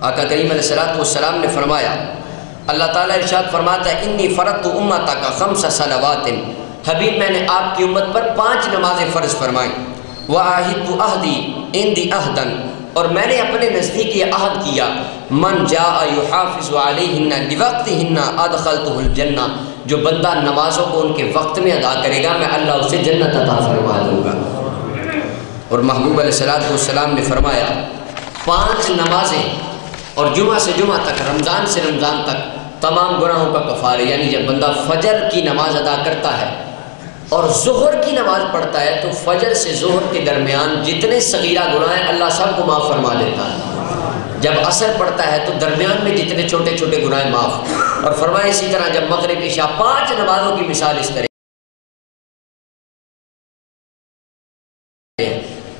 آقا کریم علیہ السلام نے فرمایا، اللہ تعالیٰ ارشاد فرماتا ہے، انی فرضت امتک 5 صلوات، حبیب میں نے آپ کی امت پر 5 نمازیں فرض فرمائیں، وعاہدت عہدی عندی عہدا، اور میں نے اپنے نزدیک یہ عہد کیا، من جاء یحافظ علیہن لوقتہن ادخلتہ الجنہ، جو بندہ نمازوں کو ان کے وقت میں ادا کرے گا میں اللہ اسے جنت عطا فرما دوں گا۔ اور محبوب علیہ السلام نے فرمایا 5 نمازیں اور جمعہ سے جمعہ تک، رمضان سے رمضان تک تمام گناہوں کا کفارہ، یعنی جب بندہ فجر کی نماز ادا کرتا ہے اور ظہر کی نماز پڑھتا ہے تو فجر سے ظہر کے درمیان جتنے صغیرہ گناہ ہیں اللہ سب کو معاف فرما دیتا ہے، جب عصر پڑھتا ہے تو درمیان میں جتنے چھوٹے چھوٹے گناہ معاف، اور فرمایا اسی طرح جب مغرب عشاء، 5 نمازوں کی مثال اس طرح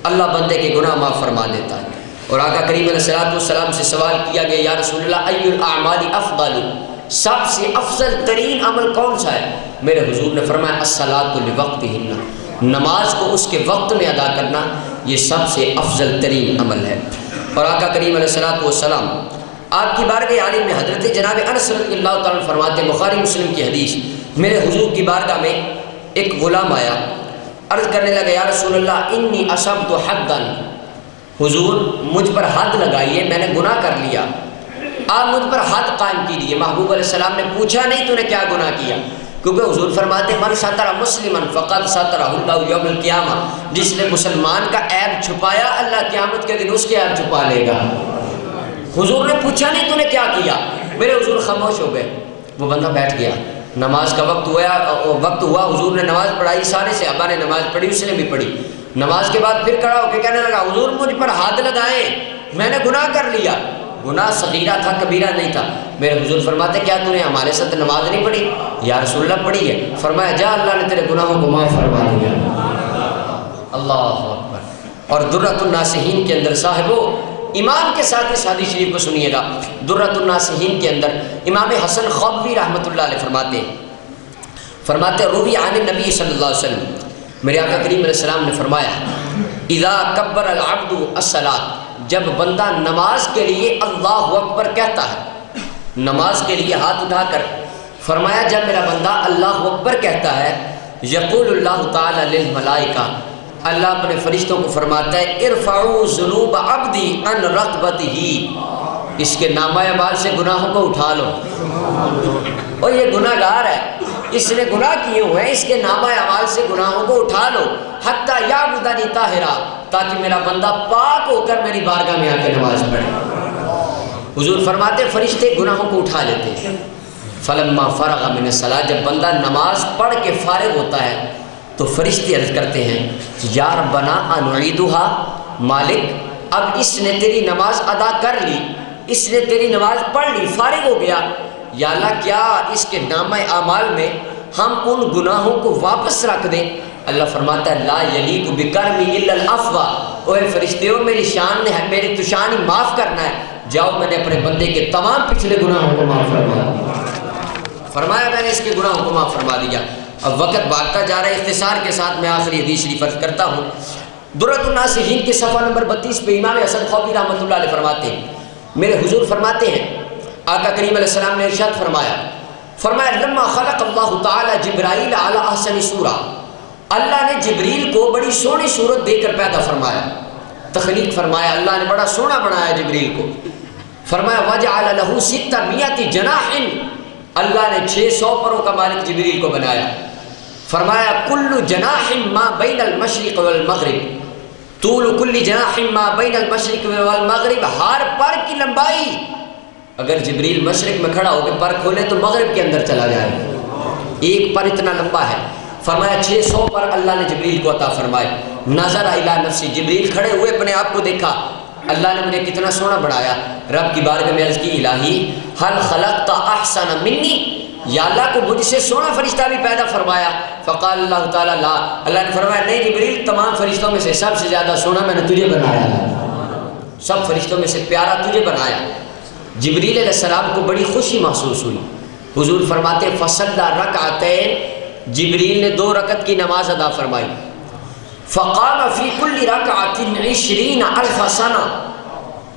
اللہ بندے کے گناہ معاف فرما دیتا ہے۔ اور آقا کریم علیہ السلام سے سوال کیا گیا، یا رسول اللہ ای الاعمال افضل، سب سے افضل ترین عمل کون سا ہے؟ میرے حضور نے فرمایا الصلاۃ لوقتہن، نماز کو اس کے وقت میں ادا کرنا یہ سب سے افضل ترین عمل ہے۔ اور آقا کریم علیہ السلام آپ کی بارگاہ عالی میں حضرت جناب انس رضی اللہ تعالیٰ فرماتے ہیں، بخاری مسلم کی حدیث، میرے حضور کی بارگاہ میں ایک غلام آیا، عرض کرنے لگا یا رسول اللہ انی اصبت حدا، حضور مجھ پر حد لگائیے، میں نے گناہ کر لیا، آپ مجھ پر حد قائم کیجیے۔ محبوب علیہ السلام نے پوچھا نہیں تو نے کیا گناہ کیا، کیونکہ حضور فرماتے ہیں من ستر مسلمن فقد سترہ اللہ یوم القیامہ، جس نے مسلمان کا عیب چھپایا اللہ قیامت کے دن اس کے عیب چھپا لے گا۔ حضور نے پوچھا نہیں تو نے کیا کیا، میرے حضور خاموش ہو گئے۔ وہ بندہ بیٹھ گیا، نماز کا وقت ہوا، حضور نے نماز پڑھائی، سارے صحابہ نے نماز پڑھی، اس نے بھی پڑھی۔ نماز کے بعد پھر کھڑا ہو کے کہنے لگا حضور مجھ پر حد لگائیں، میں نے گناہ کر لیا، گناہ صغیرہ تھا کبیرہ نہیں تھا۔ میرے حضور فرماتے کیا تو نے ہمارے ساتھ نماز نہیں پڑھی؟ یا رسول اللہ پڑھی ہے۔ فرمایا جا اللہ نے تیرے گناہوں کو معاف فرما دیا۔ اللہ اکبر۔ اور درۃ الناصحین کے اندر صاحبو ایمان کے ساتھ اس حدیث شریف کو سنیے گا، درۃ الناصحین کے اندر امام حسن خوبوی رحمۃ اللہ علیہ فرماتے روی عن النبی صلی اللہ علیہ وسلم، میرے آقا کریم علیہ السلام نے فرمایا اذا کبر العبد الصلاۃ، جب بندہ نماز کے لیے اللہ اکبر کہتا ہے، نماز کے لیے ہاتھ اٹھا کر، فرمایا جب میرا بندہ اللہ اکبر کہتا ہے، یقول اللہ تعالی للملائکہ، اللہ اپنے فرشتوں کو فرماتا ہے ارفعوا ذنوب عبدی عن رقبتہ، اس کے نامہ اعمال سے گناہوں کو اٹھا لو۔ اور یہ گناہ گار ہے، اس نے گناہ کیے ہوئے ہیں، اس کے نامہ اعمال سے گناہوں کو اٹھا لو، حتی یعبدنی طاہرا، تاکہ میرا بندہ پاک ہو کر میری بارگاہ میں آ کے نماز پڑھے۔ حضور فرماتے فرشتے گناہوں کو اٹھا لیتے ہیں۔ فلما فرغ من الصلاۃ، جب بندہ نماز پڑھ کے فارغ ہوتا ہے تو فرشتے عرض کرتے ہیں یا ربنا انعیدھا، مالک اب اس نے تیری نماز ادا کر لی، اس نے تیری نماز پڑھ لی، فارغ ہو گیا، یا اللہ کیا اس کے نامہ اعمال میں ہم ان گناہوں کو واپس رکھ دیں؟ اللہ فرماتا ہے لا یلیق بکرمی الا العفو، اوے فرشتیوں میری شان ہے، میری تو شان ہی معاف کرنا ہے، جاؤ میں نے اپنے بندے کے تمام پچھلے گناہوں کو معاف فرما دیا۔ فرمایا میں نے اس کے گناہوں کو معاف فرما دیا۔ اب وقت بھاگتا جا رہا ہے، اختصار کے ساتھ میں آخری حدیث شریف عرض کرتا ہوں۔ درۃ الناصحین کے صفحہ نمبر 32 پہ امام حسن خوبی رحمۃ اللہ علیہ فرماتے ہیں، میرے حضور فرماتے ہیں آقا کریم علیہ السلام نے ارشاد فرمایا لما خلق اللہ تعالی جبرائیل علی احسن صورہ، اللہ نے جبریل کو بڑی سونی صورت دے کر پیدا فرمایا، تخلیق فرمایا، اللہ نے بڑا سونا بنایا جبریل کو۔ فرمایا وجعل له 600 جناح، اللہ نے 600 پروں کا مالک جبریل کو بنایا۔ فرمایا کل جناح ما بین المشرق والمغرب، طول کل جناح ما بین المشرق والمغرب، ہر پر کی لمبائی، اگر جبریل مشرق میں کھڑا ہو کے پر کھولے تو مغرب کے اندر چلا جائے، ایک پر اتنا لمبا ہے۔ فرمایا 600 پر اللہ نے جبریل کو عطا فرمائے۔ نظر الی نفسی، جبریل کھڑے ہوئے اپنے آپ کو دیکھا، اللہ نے مجھے کتنا سونا بنایا۔ رب کی بارگاہ میں عرض کی الہی ہل خلقت احسن منی، یا اللہ کو مجھ سے سونا فرشتہ بھی پیدا فرمایا؟ فقال اللہ تعالیٰ لا، اللہ نے فرمایا نہیں جبریل، تمام فرشتوں میں سے سب سے زیادہ سونا میں نے تجھے بنایا، سب فرشتوں میں سے پیارا تجھے بنایا۔ جبریل علیہ السلام کو بڑی خوشی محسوس ہوئی۔ حضور فرماتے فصلی رکعتین، جبریل نے 2 رکعت کی نماز ادا فرمائی۔ فقام فی کل رکعت 20,000 سنہ،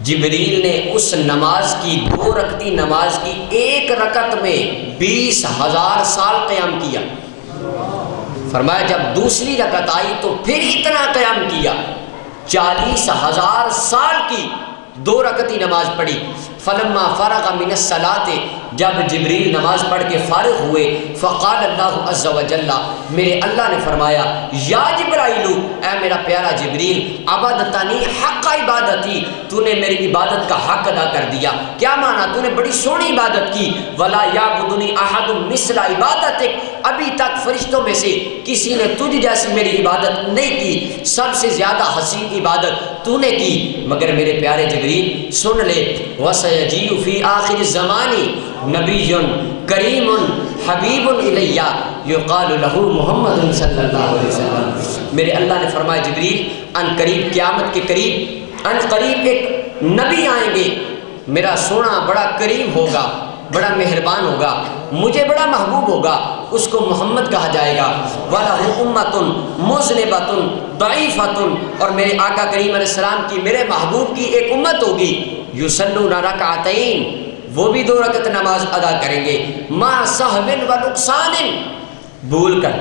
جبریل نے اس نماز کی 2 رکعتی نماز کی 1 رکعت میں 20,000 سال قیام کیا۔ فرمایا جب دوسری رکعت آئی تو پھر اتنا قیام کیا، 40,000 سال کی 2 رکعتی نماز پڑھی۔ فلما فرغ من الصلاۃ، جب جبریل نماز پڑھ کے فارغ ہوئے، فقال اللہ عز وجل، میرے اللہ نے فرمایا یا جبرائیل، اے میرا پیارا جبریل، عبدتنی حق عبادتی، تو نے میری عبادت کا حق ادا کر دیا۔ کیا مانا؟ تو نے بڑی سونی عبادت کی۔ ولا یعبدنی احد مثل عبادتک، ابھی تک فرشتوں میں سے کسی نے تجھ جیسی میری عبادت نہیں کی، سب سے زیادہ حسین عبادت تو نے کی۔ مگر میرے پیارے جبریل سن لے، وَسَيَجِيُّ فِي آخِرِ الزَّمَانِ نَبِيٌّ كَرِيمٌ حَبِيبٌ إِلَيَّ يُقَالُ لَهُ محمد صلی اللہ علیہ وسلم۔ میرے اللہ نے فرمایا جبریل ان قریب، قیامت کے قریب، ان قریب ایک نبی آئیں گے، میرا سونا بڑا کریم ہوگا، بڑا مہربان ہوگا، مجھے بڑا محبوب ہوگا، اس کو محمد کہا جائے گا۔ وَلَهُ أُمَّةٌ مُذْنِبَةٌ ضَعِيفَةٌ، اور میرے آقا کریم علیہ السلام کی، میرے محبوب کی ایک امت ہوگی، یُصَلُّونَ رَکعتین، وہ بھی 2 رکعت نماز ادا کریں گے، مَا سَہْوٍ وَنُقْصَانٍ، بھول کر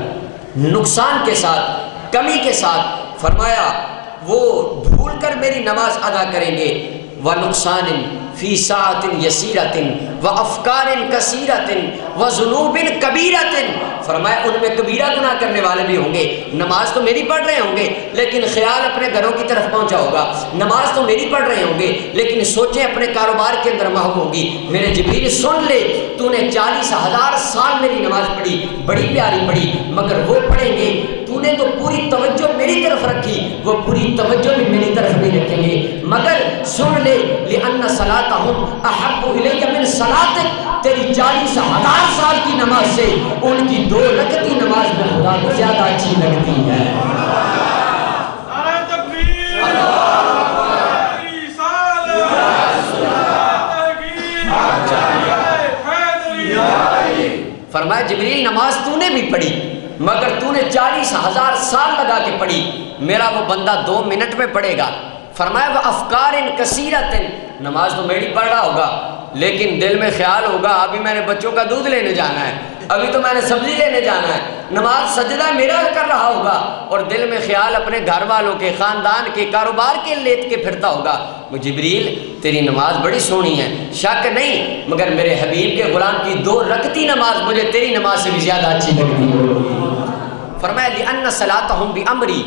نقصان کے ساتھ، کمی کے ساتھ، فرمایا وہ بھول کر میری نماز ادا کریں گے، وَنُقْصَانٍ فِي سَاعَةٍ يَسِيرَةٍ وَأَفْكَارٍ كَثِيرَةٍ وَذُنُوبٍ كَبِيرَةٍ، فرمایا ان میں کبیرہ گناہ کرنے والے بھی ہوں گے، نماز تو میری پڑھ رہے ہوں گے لیکن خیال اپنے گھروں کی طرف پہنچا ہوگا، نماز تو میری پڑھ رہے ہوں گے لیکن سوچیں اپنے کاروبار کے اندر محو ہوگی۔ میرے جبریل سن لے، تو نے 40,000 سال میری نماز پڑھی، بڑی پیاری پڑھی، مگر وہ پڑھیں گے، تو نے تو پوری توجہ میری طرف رکھی، وہ پوری توجہ بھی میری طرف نہیں رکھیں گے، مگر سن لے لِأَنَّ صَلَاتَهُمْ أَحَبُّ إِلَيَّ مِنْ صَلَاتِكَ، تیری 40,000 سال کی نماز سے ان کی 2 رکعتی نماز میں خدا کو زیادہ اچھی لگتی ہے۔ فرمایا جبریل نماز تو نے بھی پڑھی مگر تو نے 40,000 سال لگا کے پڑھی، میرا وہ بندہ 2 منٹ میں پڑھے گا۔ فرمایا وہ افکارن کثیرتن، نماز تو میری پڑھ رہا ہوگا لیکن دل میں خیال ہوگا ابھی میں نے بچوں کا دودھ لینے جانا ہے، ابھی تو میں نے سبزی لینے جانا ہے، نماز سجدہ میرا کر رہا ہوگا اور دل میں خیال اپنے گھر والوں کے، خاندان کے، کاروبار کے لیت کے پھرتا ہوگا۔ وہ جبریل تیری نماز بڑی سونی ہے، شک نہیں، مگر میرے حبیب کے غلام کی 2 رکعتی نماز مجھے تیری نماز سے بھی زیادہ اچھی لگتی ہے۔ فرمایا لِأَنَّ صَلَاتَهُمْ بِأَمْرِي،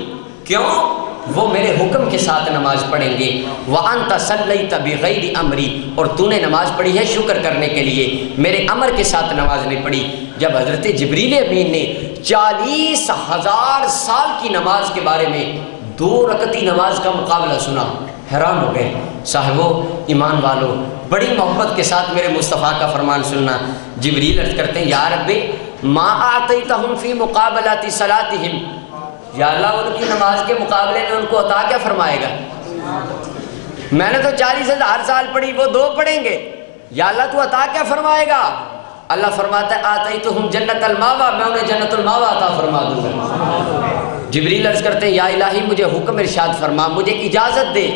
کیوں؟ وہ میرے حکم کے ساتھ نماز پڑھیں گے، وَأَنْتَ صَلَّيْتَ بِغَيْرِ أَمْرِي، اور تو نے نماز پڑھی ہے شکر کرنے کے لیے، میرے امر کے ساتھ نماز نہیں پڑھی۔ جب حضرت جبریل امین نے 40,000 سال کی نماز کے بارے میں 2 رکعتی نماز کا مقابلہ سنا، حیران ہو گئے۔ صاحبو ایمان والو، بڑی محبت کے ساتھ میرے مصطفیٰ کا فرمان سننا۔ جبریل عرض کرتے ہیں یا رب ما آتیتہم فی مقابلات صلاتہم، یا اللہ ان کی نماز کے مقابلے میں ان کو عطا کیا فرمائے گا؟ میں نے تو 40,000 سال پڑھی، وہ 2 پڑھیں گے، یا اللہ تو عطا کیا فرمائے گا؟ اللہ فرماتا ہے آتیتہم جنت الماوا، میں انہیں جنت الماوا عطا فرما دوں گا۔ جبریل عرض کرتے ہیں یا الہی مجھے حکم ارشاد فرما، مجھے اجازت دے،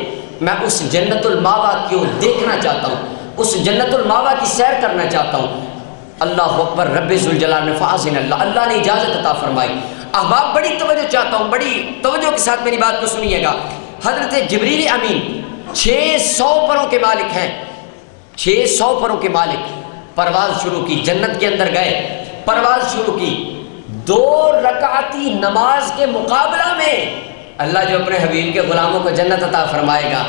میں اس جنت الماوا کو دیکھنا چاہتا ہوں، اس جنت الماوا کی سیر کرنا چاہتا ہوں۔ اللہ اکبر، رب ذوالجلال نے فاذن اللہ نے اجازت عطا فرمائی۔ احباب بڑی توجہ چاہتا ہوں، بڑی توجہ کے ساتھ میری بات کو سنیے گا۔ حضرت جبریل امین 600 پروں کے مالک ہیں، 600 پروں کے مالک، پرواز شروع کی، جنت کے اندر گئے، پرواز شروع کی، 2 رکعتی نماز کے مقابلہ میں اللہ جو اپنے حبیب کے غلاموں کو جنت عطا فرمائے گا،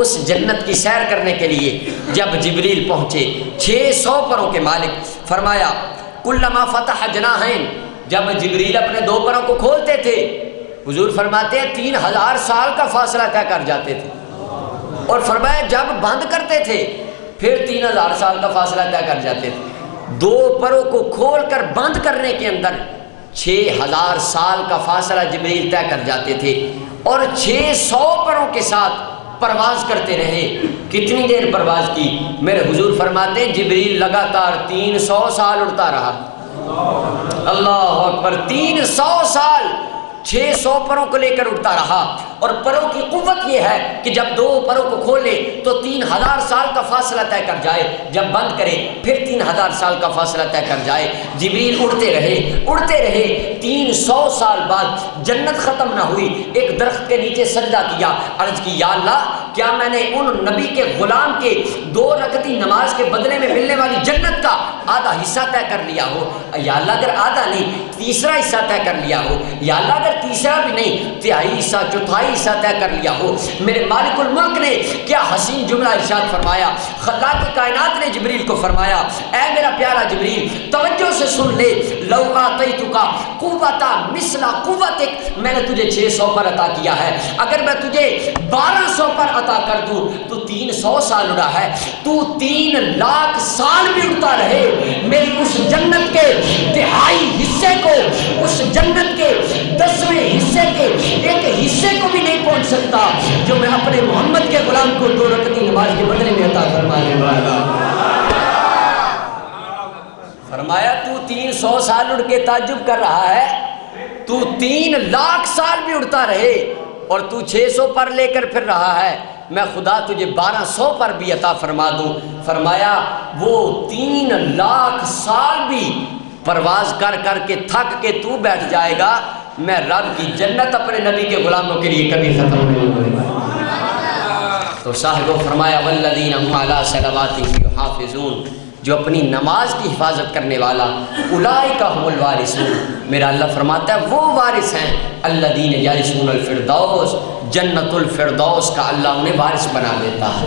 اس جنت کی سیر کرنے کے لیے جب جبریل پہنچے، 600 پروں کے مالک، فرمایا کلما فتح جناحین، جب جبریل اپنے 2 پروں کو کھولتے تھے، حضور فرماتے ہیں 3,000 سال کا فاصلہ طے کر جاتے تھے، اور فرمایا جب بند کرتے تھے پھر 3,000 سال کا فاصلہ طے کر جاتے تھے۔ 2 پروں کو کھول کر بند کرنے کے اندر 6,000 سال کا فاصلہ جبریل طے کر جاتے تھے، اور 600 پروں کے ساتھ پرواز کرتے رہے۔ کتنی دیر پرواز کی؟ میرے حضور فرماتے ہیں جبریل لگاتار 300 سال اڑتا رہا۔ اللہ اکبر، 300 سال 600 پروں کو لے کر اٹھتا رہا، اور پروں کی قوت یہ ہے کہ جب 2 پروں کو کھولے تو 3,000 سال کا فاصلہ طے کر جائے، جب بند کرے پھر 3,000 سال کا فاصلہ طے کر جائے۔ جبریل اڑتے رہے 300 سال بعد جنت ختم نہ ہوئی، ایک درخت کے نیچے سجدہ کیا، عرض کی یا اللہ کیا میں نے ان نبی کے غلام کے 2 رکعتی نماز کے بدلے میں ملنے والی جنت کا آدھا حصہ طے کر لیا ہو؟ یا اللہ اگر آدھا نہیں 3 حصہ طے کر لیا ہو، یا اللہ اگر 3 بھی نہیں 3 حصہ 4 حصہ طے کر لیا ہو۔ میرے مالک الملک نے کیا حسین جملہ ارشاد فرمایا، خلاق کائنات نے جبریل کو فرمایا اے میرا پیارا جبریل توجہ سے سن لے، لو آتیتک قوت مثل قوتک، میں نے تجھے 600 پر عطا کیا ہے، اگر میں تجھے 1200 پر عطا کر دوں تو 300 سال اڑا ہے، تو 3 لاکھ سال بھی اڑتا رہے، میری اس جنت کے 2.5 حصے کو، اس جنت کے 10ویں حصے کے 1 حصے کو بھی نہیں پہنچ سکتا جو میں اپنے محمد کے غلام کو 2 رکعتی نماز کے بدلے میں عطا فرمانے والا۔ فرمایا تو 300 سال اڑ کے تعجب کر رہا ہے، تو 3 لاکھ سال بھی اڑتا رہے اور تو 600 پر لے کر پھر رہا ہے، میں خدا تجھے 1200 پر بھی عطا فرما دوں۔ فرمایا وہ 3 لاکھ سال بھی پرواز کر کر کے تھک کے تو بیٹھ جائے گا، میں رب کی جنت اپنے نبی کے غلاموں کے لیے کبھی ختم نہیں ہونے والی۔ تو صاحب فرمایا والذین هم علی صلواتهم یحافظون، جو اپنی نماز کی حفاظت کرنے والا، اولئک هم الوارثون، میرا اللہ فرماتا ہے وہ وارث ہیں، الذین یرثون الفردوس، جنت الفردوس کا اللہ انہیں وارث بنا دیتا ہے،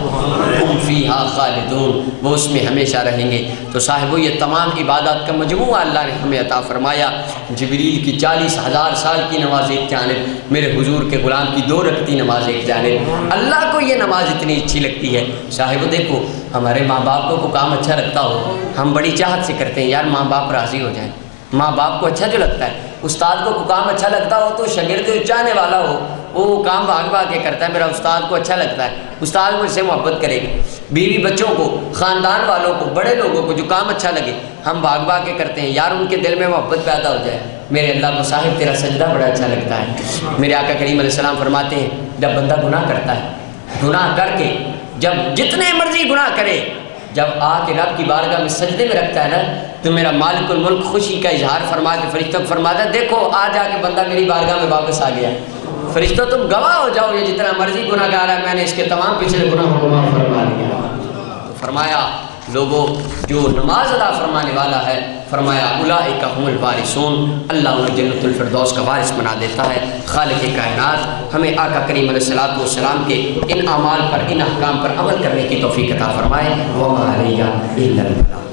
ہم فیہا خالدون، وہ اس میں ہمیشہ رہیں گے۔ تو صاحبو یہ تمام عبادات کا مجموعہ اللہ نے ہمیں عطا فرمایا۔ جبریل کی 40,000 سال کی نماز ایک جانب، میرے حضور کے غلام کی 2 رکعتی نماز ایک جانب، اللہ کو یہ نماز اتنی اچھی لگتی ہے۔ صاحبو دیکھو ہمارے ماں باپ کو کام اچھا لگتا ہو، ہم بڑی چاہت سے کرتے ہیں یار ماں باپ راضی ہو جائیں، ماں باپ کو اچھا جو لگتا ہے۔ استاد کو کام اچھا لگتا ہو تو شاگرد جو چاہنے والا ہو وہ کام بھاگ بھاگ کے کرتا ہے، میرا استاد کو اچھا لگتا ہے، استاد مجھ سے محبت کرے گا۔ بیوی بچوں کو، خاندان والوں کو، بڑے لوگوں کو جو کام اچھا لگے ہم بھاگ بھاگ کے کرتے ہیں یار ان کے دل میں محبت پیدا ہو جائے۔ میرے اللہ کو صاحب تیرا سجدہ بڑا اچھا لگتا ہے۔ میرے آقا کریم علیہ السلام فرماتے ہیں جب بندہ گناہ کرتا ہے، گناہ کر کے جب جتنے مرضی گناہ کرے، جب آ کے رب کی بارگاہ میں سجدے میں رکھتا ہے نا تو میرا مالک الملک خوشی کا اظہار فرما کے فرشتوں کو فرماتا ہے دیکھو آج آ کے بندہ میری بارگاہ میں واپس آ گیا۔ فرشتوں تم گواہ ہو جاؤ یہ جتنا مرضی گناہ گار ہے میں نے اس کے تمام پچھلے گناہوں کو معاف فرما دیا۔ تو فرمایا لوگوں جو نماز ادا فرمانے والا ہے، فرمایا اولئک هم الوارثون، اللہ انہیں جنت الفردوس کا وارث بنا دیتا ہے۔ خالق کائنات ہمیں آقا کریم علیہ السلام کے ان اعمال پر، ان احکام پر عمل کرنے کی توفیق عطا فرمائے۔ وما علینا الا البلاغ۔